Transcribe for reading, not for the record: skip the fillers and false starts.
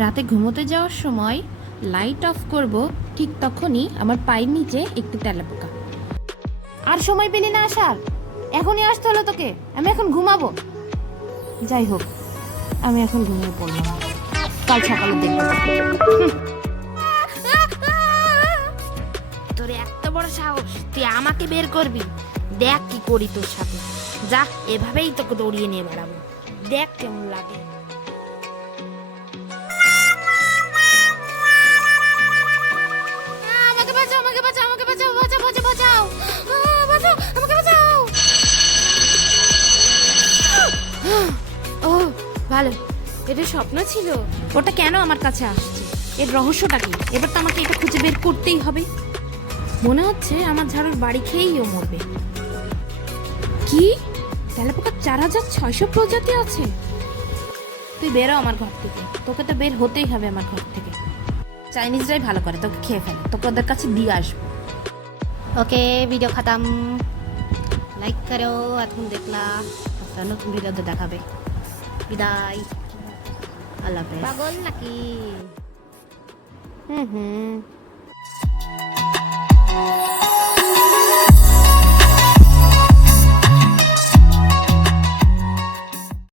রাতে ঘুমোতে যাওয়ার সময় লাইট অফ করব, ঠিক তখনই আমার পায়ের নিচে একটি তেলাপোকা। আর সময় পেলি না আসার? এখনই আসতে হলো তোকে? আমি এখন ঘুমাবো। যাই হোক, আমি এখন ঘুমিয়ে পড়লাম, কাল সকালে দেখবো। তোর এত বড় সাহস, তুই আমাকে বের করবি? দেখ কি করি তোর সাথে। যা, এভাবেই তোকে দৌড়িয়ে নিয়ে বেড়াবো, দেখ কেমন লাগে। আমাকে বাঁচাও, আমাকে বাঁচাও, আমাকে বাঁচাও, বাঁচাও, বাঁচাও, বাঁচাও, বাঁচাও, আমাকে বাঁচাও। ও ভালো, এটা স্বপ্ন ছিল। ওটা কেন আমার কাছে আসছে? এর রহস্যটা কি? এবার তো আমাকে এটা খুঁজে বের করতেই হবে। মনে হচ্ছে আমার ঝাড়ুর বাড়ি খেয়েই ও মরবে। কি? তেলাপোকার 4600 প্রজাতি আছে? তুই বেরো আমার ঘর থেকে, তোকে তো বের হতেই হবে আমার ঘর থেকে। চাইনিজরাই ভালো করে, তোকে খেয়ে ফেলে, তোকে ওদের কাছে দিয়ে আসবো। ওকে, ভিডিও খতম। লাইক করো, এখন দেখলা নতুন ভিডিওতে দেখাবে। বিদায়, আল্লাহ হাফেজ। পাগল নাকি? হুম।